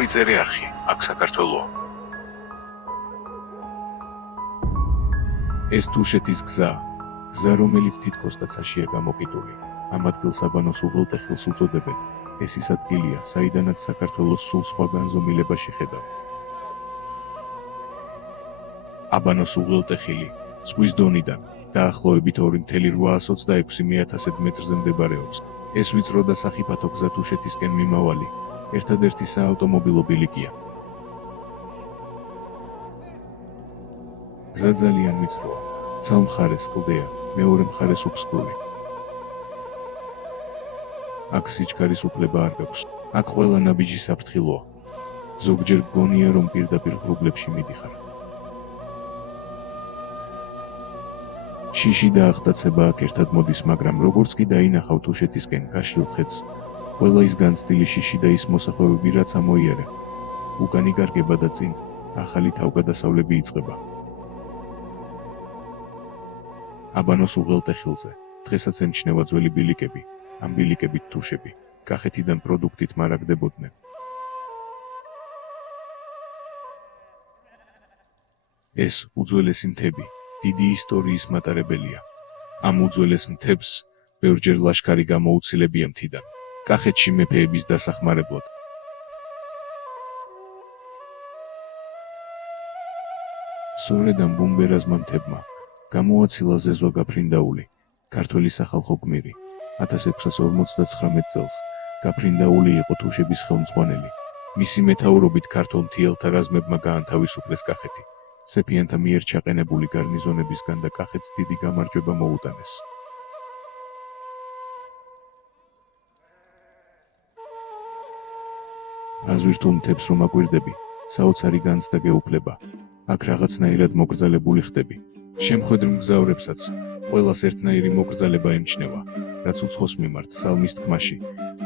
გამოიწერე არხი, აქ საქართველოა. ეს თუშეთის გზა, რომელიც თითქოს დაცაშია გამოკიდული. ამ ადგილს აბანოს უღელტეხილს უწოდებენ. ეს ის ადგილია, საიდანაც საქართველოს სულ სხვა განზომილება შეხედავ. აბანოს უღელტეხილი, ზღვის დონიდან, დაახლოებით 2,826 მეტრზე მდებარეობს. ეს ვიწრო და სახიფათო გზა თუშეთისკენ მიმავალი, ერთადერთი საავტომობილო ბილიკია. გზა ძალიან ვიწროა, ცალ მხარეს კლდეა, მეორე მხარეს უფსკული. აქ სიჩქარის უფლება არ გაქვს, აქ ყველა ნაბიჯი საფრთხილოა. ზოგჯერ გონია, რომ პირდაპირ ღრუბლებში მიდიხარ. შიში და აღტაცება აქ ერთად მოდის, მაგრამ როგორც კი დაინახავ თუშეთისკენ გაშლილ ხედს, ყველა ის განცდილი შიში და ის მოსახვევები, რაც ამოიარე, უკან იკარგება და წინ ახალი თავგადასავლები იწყება. აბანოს უღელტეხილზე დღესაც ემჩნევა ძველი ბილიკები, ამ ბილიკებით თუშები კახეთიდან პროდუქტით მარაგდებოდნენ. ეს უძველესი მთები დიდი ისტორიის მატარებელია. ამ უძველეს მთებს ბევრჯერ ლაშქარი გამოუცილებია მთიდან, კახეთში მეფეების დასახმარებლად. სწორედ ამ ბუმბერაზმა მთებმა გამოაცილა ზეზვა გაფრინდაული, ქართველი სახალხო გმირი. 1659 წელს გაფრინდაული იყო თუშების ხელმძღვანელი. მისი მეთაურობით ქართულ მთიელთა რაზმებმა გაანთავისუფლეს კახეთი. სეფიანთა მიერ ჩაყენებული გარნიზონებისგან და კახეთს დიდი გამარჯვება მოუტანეს. აზვირთულ მთებს რომ აკვირდები, საოცარი განცდა გეუფლება. აქ რაღაცნაირად მოკრძალებული ხდები. შემხედრ მგზავრებსაც ყველას ერთნაირი მოკრძალება ემჩნევა, რაც უცხოს მიმართ სალმის თქმაში,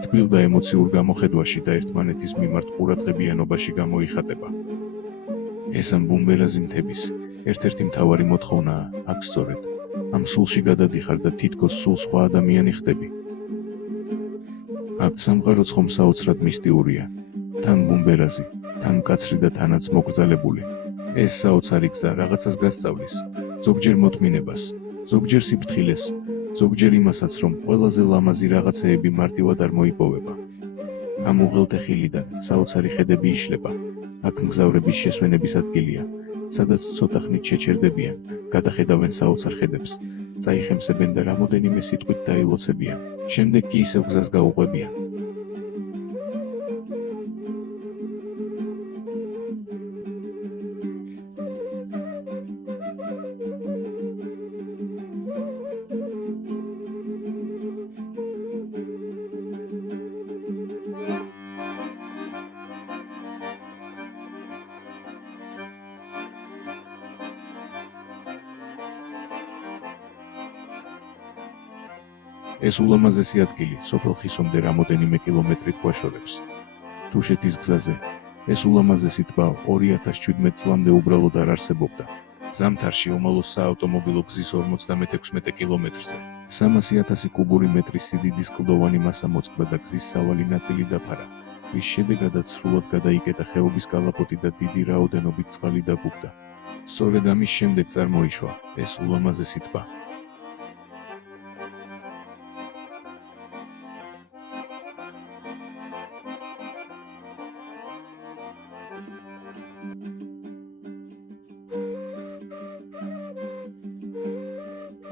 თბილ და ემოციურ გამოხედვაში და ერთმანეთის მიმართ ყურადღებიანობაში გამოიხატება. ეს ამ ბუმბერაზი მთების ერთ-ერთი მთავარი მოთხოვნაა, აქ სწორედ ამ სულში გადადიხარ და თითქოს სულ სხვა ადამიანი ხდები. აქ სამყარო ხომ საოცრად მისტიურია, თან ბუმბერაზი, თან მკაცრი და თანაც მოკრძალებული. ეს საოცარი გზა რაღაცას გასწავლის, ზოგჯერ მოთმინებას, ზოგჯერ სიფრთხილეს, ზოგჯერ იმასაც, რომ ყველაზე ლამაზი რაღაცეები მარტივად არ მოიპოვება. ამ უღელტეხილიდან საოცარი ხედები იშლება. აქ მგზავრების შესვენების ადგილია, სადაც ცოტა ხნით შეჩერდებიან, გადახედავენ საოცარ ხედებს, წაიხემსებენ და რამოდენიმე სიტყვით დაილოცებიან, შემდეგ კი ისევ გზას გაუყვებიან. ეს ულამაზესი ადგილი სოფელ ხისომდე რამოდენიმე კილომეტრით გვაშორებს. თუშეთის გზაზე ეს ულამაზესი ტბა 2017 წლამდე უბრალოდ არ არსებობდა. ზამთარში ომალოს საავტომობილო გზის 56 კილომეტრზე 300,000 კუბური მეტრის სიდიდის კლდოვანი მასა მოწყდა და გზის სავალი ნაწილი დაფარა, რის შედეგადაც სრულად გადაიკეტა ხეობის კალაპოტი და დიდი რაოდენობით წყალი დაბუქდა. სწორედ ამის შემდეგ წარმოიშვა ეს ულამაზესი ტბა.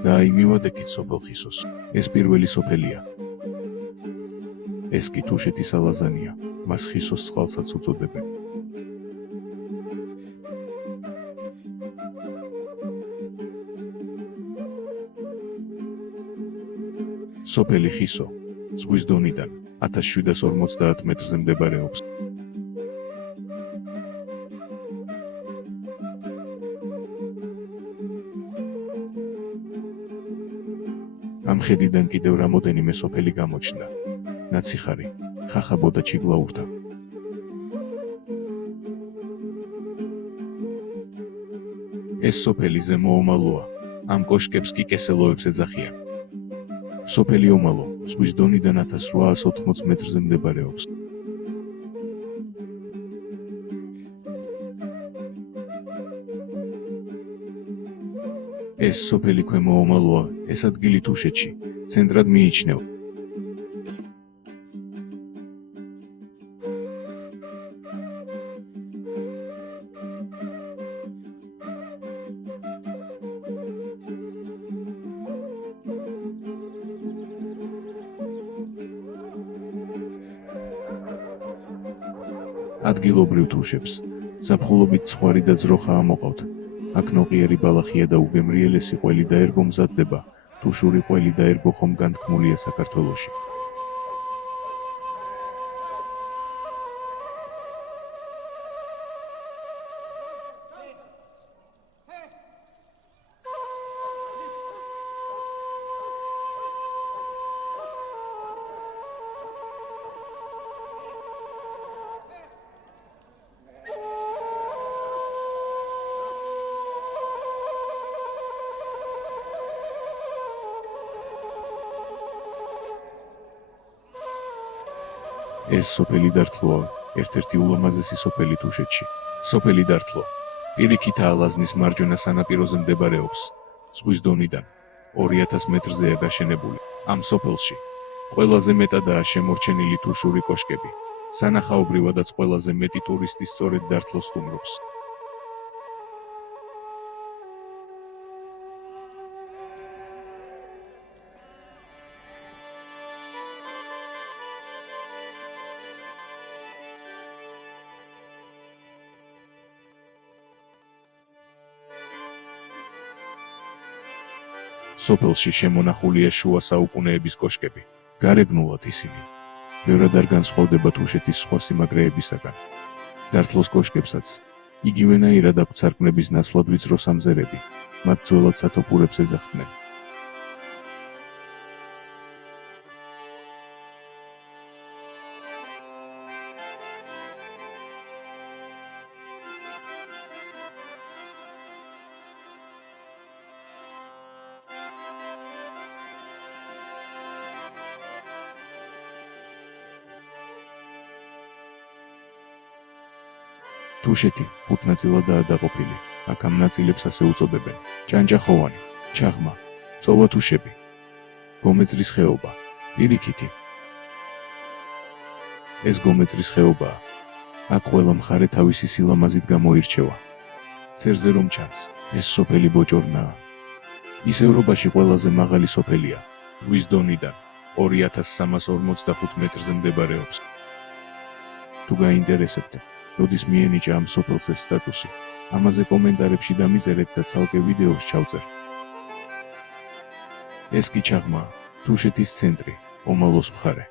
და აი მივადექით სოფელ ხისოს. ეს პირველი სოფელია. ეს კი თუშეთის ალაზანია, მას ხისოს წყალსაც უწოდებენ. სოფელი ხისო, ზღვის დონიდან 1750 მეტრზე მდებარეობს. ამ ხედიდან კიდევ რამოდენიმე სოფელი გამოჩნდა. ნაციხარი, ხახაბო და ჩიგლაურთა. ეს სოფელი ზემო ომალოა, ამ კოშკებს კი კესელოებს ეძახიან. სოფელი ომალო, ზღვის დონიდან 1880 მეტრზე მდებარეობს. ეს სოფელი ქვემო ომალოა, ეს ადგილი თუშეთში, ცენტრად მიიჩნევა. ადგილობრივ თუშებს ზაფხულობით ცხვარი და ძროხა ამოყავთ. აქ ნოყიერი ბალახია და უგემრიელესი ყველი და ერბო მზადდება. თუშური ყველი და ერბო ხომ განთქმულია საქართველოში. ეს სოფელი დართლოა, ერთ-ერთი ულამაზესი სოფელი თუშეთში. სოფელი დართლო პირიქითა ალაზნის მარჯვენა სანაპიროზე მდებარეობს. ზღვის დონიდან 2000 მეტრზეა გაშენებული. ამ სოფელში ყველაზე მეტადაა შემორჩენილი თუშური კოშკები. სანახაობრივადაც ყველაზე მეტი ტურისტი სწორედ დართლოს სტუმრობს. სოფელში შემონახულია შუა საუკუნეების კოშკები. გარეგნულად ისინი ბევრად არ განსხვავდება თუშეთის სხვა სიმაგრეებისაგან. დართლოს კოშკებსაც იგივენაირად აქვთ სარკმლების ნაცვლად ვიწრო სამზერები. მათ ძველად სათოფურებს ეძახდნენ. თუშეთი 5 ნაწილადაა დაყოფილი. აქ ამ ნაწილებს ასე უწოდებენ: ჭანჭახოვანი, ჩაღმა, წოვათუშები, გომეწრის ხეობა, პირიქითი. ეს გომეწრის ხეობაა. აქ ყველა მხარე თავისი სილამაზით გამოირჩევა. წერზე რომ ჩანს, ეს სოფელი ბოჭორნაა. ის ევროპაში ყველაზე მაღალი სოფელია. ზღვის დონიდან 2345 მეტრზე მდებარეობს. თუ გაინტერესებთ, როდის მიენიჭა ამ სოფელს ეს სტატუსი, ამაზე კომენტარებში დამიწერეთ და ცალკე ვიდეოს ჩავწერ. ეს კი ჩაღმაა, თუშეთის ცენტრი, ომალოს მხარე.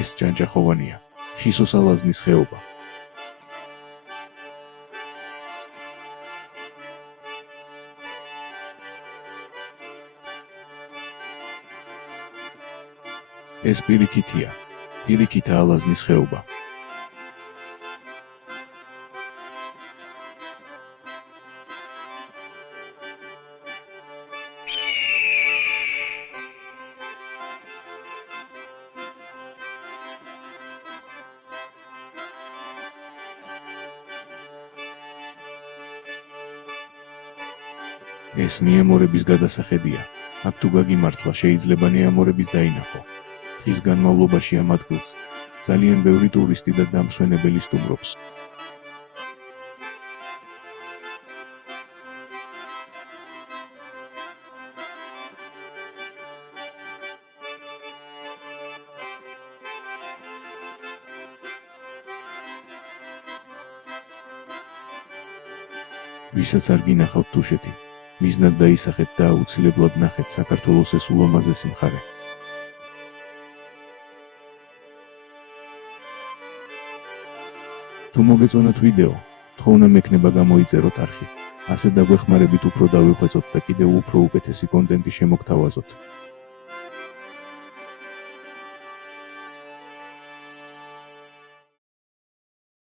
ეს ჭანჭახოვანია, ხისოს ალაზნის ხეობა. ეს პირიქითია, პირიქითა ალაზნის ხეობა. ეს ნიამორების გადასახედია. აქ თუ გაგიმართლა, შეიძლება ნიამორების დაინახო. ხის განმავლობაში ამ ადგილს ძალიან ბევრი ტურისტი და დამსვენებელი სტუმრობს. ვისაც არ გინახავთ თუშეთი, მიზნად დაისახეთ და აუცილებლად ნახეთ საქართველოს ეს ულამაზესი მხარე. თუ მოგეწონათ ვიდეო, თხოვნა მექნება გამოიწეროთ არხი. ასე დაგვეხმარებით უფრო დავიხვეწოთ და კიდევ უფრო უკეთესი კონტენტი შემოგთავაზოთ.